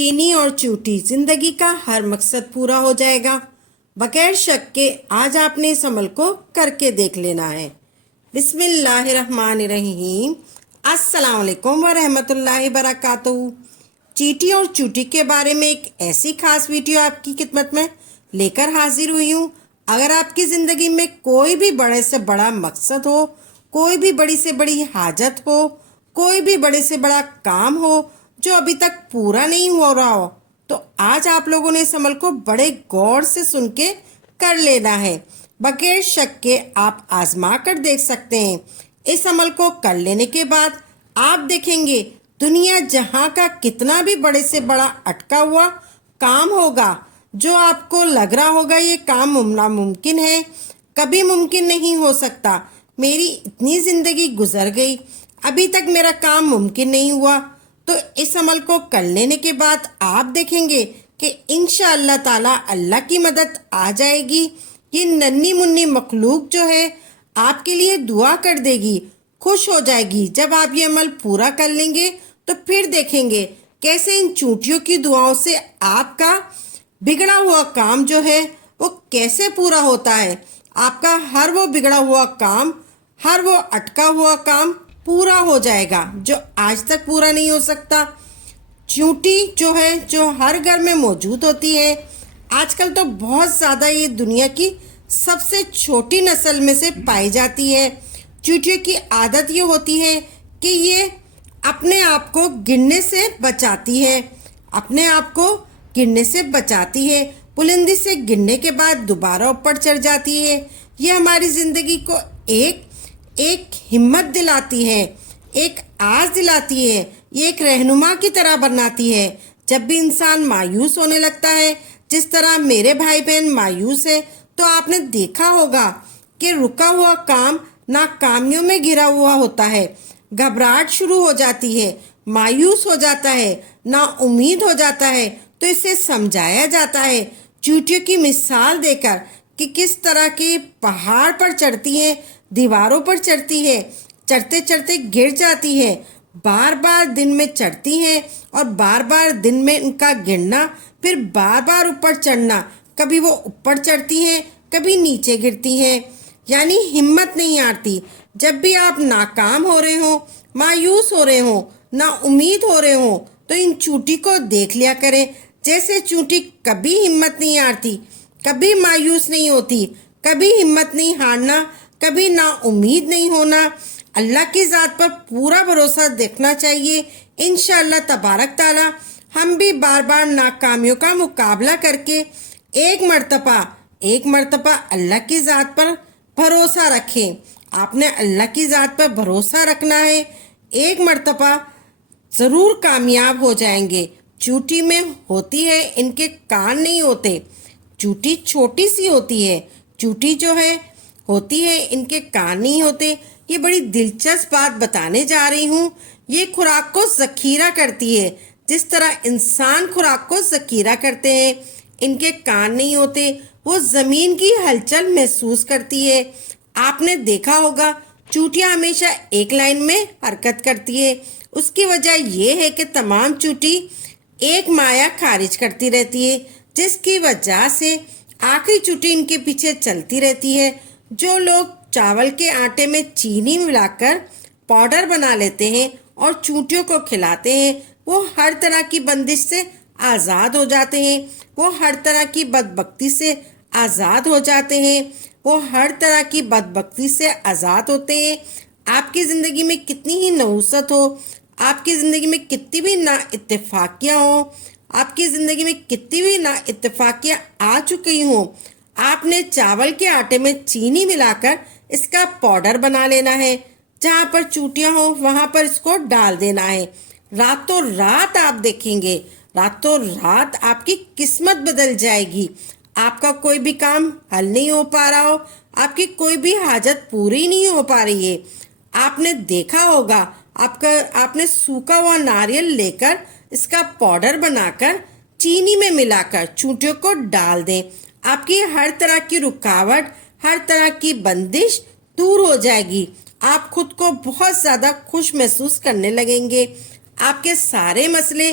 چینی اور چوٹی زندگی کا ہر مقصد پورا ہو جائے گا بغیر شک کے آج آپ نے اس عمل کو کر کے دیکھ لینا ہے۔ بسم اللہ الرحمن الرحیم۔ السلام علیکم ورحمۃ اللہ وبرکاتہ۔ چیٹی اور چوٹی کے بارے میں ایک ایسی خاص ویڈیو آپ کی خدمت میں لے کر حاضر ہوئی ہوں۔ اگر آپ کی زندگی میں کوئی بھی بڑے سے بڑا مقصد ہو، کوئی بھی بڑی سے بڑی حاجت ہو، کوئی بھی بڑے سے بڑا کام ہو جو ابھی تک پورا نہیں ہو رہا ہو، تو آج آپ لوگوں نے اس عمل کو بڑے غور سے سن کے کر لینا ہے۔ بغیر شک کے آپ آزما کر دیکھ سکتے ہیں۔ اس عمل کو کر لینے کے بعد آپ دیکھیں گے دنیا جہاں کا کتنا بھی بڑے سے بڑا اٹکا ہوا کام ہوگا، جو آپ کو لگ رہا ہوگا یہ کام ناممکن ہے، کبھی ممکن نہیں ہو سکتا، میری اتنی زندگی گزر گئی، ابھی تک میرا کام ممکن نہیں ہوا، تو اس عمل کو کر لینے کے بعد آپ دیکھیں گے کہ انشاءاللہ تعالی اللہ کی مدد آ جائے گی۔ یہ ننھی منی مخلوق جو ہے آپ کے لیے دعا کر دے گی، خوش ہو جائے گی۔ جب آپ یہ عمل پورا کر لیں گے تو پھر دیکھیں گے کیسے ان چونٹیوں کی دعاؤں سے آپ کا بگڑا ہوا کام جو ہے وہ کیسے پورا ہوتا ہے۔ آپ کا ہر وہ بگڑا ہوا کام، ہر وہ اٹکا ہوا کام پورا ہو جائے گا جو آج تک پورا نہیں ہو سکتا۔ چونٹی جو ہے جو ہر گھر میں موجود ہوتی ہے، آج کل تو بہت زیادہ یہ دنیا کی سب سے چھوٹی نسل میں سے پائی جاتی ہے۔ چونٹیوں کی عادت یہ ہوتی ہے کہ یہ اپنے آپ کو گرنے سے بچاتی ہے، اپنے آپ کو گرنے سے بچاتی ہے، بلندی سے گرنے کے بعد دوبارہ اوپر چڑھ جاتی ہے۔ یہ ہماری زندگی کو ایک ہمت دلاتی ہے، ایک آس دلاتی ہے، یہ ایک رہنما کی طرح بناتی ہے۔ جب بھی انسان مایوس ہونے لگتا ہے، جس طرح میرے بھائی بہن مایوس ہے، تو آپ نے دیکھا ہوگا کہ رکا ہوا کام ناکامیوں میں گھرا ہوا ہوتا ہے، گھبراہٹ شروع ہو جاتی ہے، مایوس ہو جاتا ہے، نا امید ہو جاتا ہے، تو اسے سمجھایا جاتا ہے چونٹیوں کی مثال دے کر کہ کس طرح کے پہاڑ پر چڑھتی ہیں، دیواروں پر چڑھتی ہے، چڑھتے چڑھتے گر جاتی ہے، بار بار دن میں چڑھتی ہیں اور بار بار دن میں ان کا گرنا، پھر بار بار اوپر چڑھنا، کبھی وہ اوپر چڑھتی ہیں کبھی نیچے گرتی ہیں، یعنی ہمت نہیں ہارتی۔ جب بھی آپ ناکام ہو رہے ہوں، مایوس ہو رہے ہوں، نا امید ہو رہے ہوں، تو ان چونٹی کو دیکھ لیا کریں۔ جیسے چونٹی کبھی ہمت نہیں ہارتی، کبھی مایوس نہیں ہوتی، کبھی ہمت نہیں ہارنا، کبھی نا امید نہیں ہونا، اللہ کی ذات پر پورا بھروسہ دیکھنا چاہیے۔ انشاءاللہ تبارک تعالی ہم بھی بار بار ناکامیوں کا مقابلہ کر کے ایک مرتبہ اللہ کی ذات پر بھروسہ رکھیں۔ آپ نے اللہ کی ذات پر بھروسہ رکھنا ہے، ایک مرتبہ ضرور کامیاب ہو جائیں گے۔ چونٹی میں ہوتی ہے، ان کے کان نہیں ہوتے، چونٹی چھوٹی سی ہوتی ہے، چونٹی جو ہے ہوتی ہے ان کے کان نہیں ہوتے۔ یہ بڑی دلچسپ بات بتانے جا رہی ہوں۔ یہ خوراک کو ذخیرہ کرتی ہے، جس طرح انسان خوراک کو ذخیرہ کرتے ہیں، ان کے کان نہیں ہوتے، وہ زمین کی ہلچل محسوس کرتی ہے۔ آپ نے دیکھا ہوگا چونٹیاں ہمیشہ ایک لائن میں حرکت کرتی ہے، اس کی وجہ یہ ہے کہ تمام چونٹی ایک مایع خارج کرتی رہتی ہے، جس کی وجہ سے آخری چونٹی ان کے پیچھے چلتی رہتی ہے۔ جو لوگ چاول کے آٹے میں چینی ملا کر پاؤڈر بنا لیتے ہیں اور چونٹیوں کو کھلاتے ہیں، وہ ہر طرح کی بندش سے آزاد ہو جاتے ہیں، وہ ہر طرح کی بدبختی سے آزاد ہو جاتے ہیں، وہ ہر طرح کی بدبختی سے آزاد ہوتے ہیں۔ آپ کی زندگی میں کتنی ہی نحوست ہو، آپ کی زندگی میں کتنی بھی نا اتفاقیاں ہوں، آپ کی زندگی میں کتنی بھی نا اتفاقیاں آ چکی ہوں، آپ نے چاول کے آٹے میں چینی ملا کر اس کا پاؤڈر بنا لینا ہے، جہاں پر چونٹیاں ہوں وہاں پر اس کو ڈال دینا ہے۔ راتوں رات آپ دیکھیں گے، راتوں رات آپ کی قسمت بدل جائے گی۔ آپ کا کوئی بھی کام حل نہیں ہو پا رہا ہو، آپ کی کوئی بھی حاجت پوری نہیں ہو پا رہی ہے، آپ نے دیکھا ہوگا آپ نے سوکھا ہوا ناریل لے کر اس کا پاؤڈر بنا کر چینی میں ملا کر چونٹیوں کو ڈال دیں، آپ کی ہر طرح کی رکاوٹ، ہر طرح کی بندش دور ہو جائے گی، آپ خود کو بہت زیادہ خوش محسوس کرنے لگیں گے، آپ کے سارے مسئلے،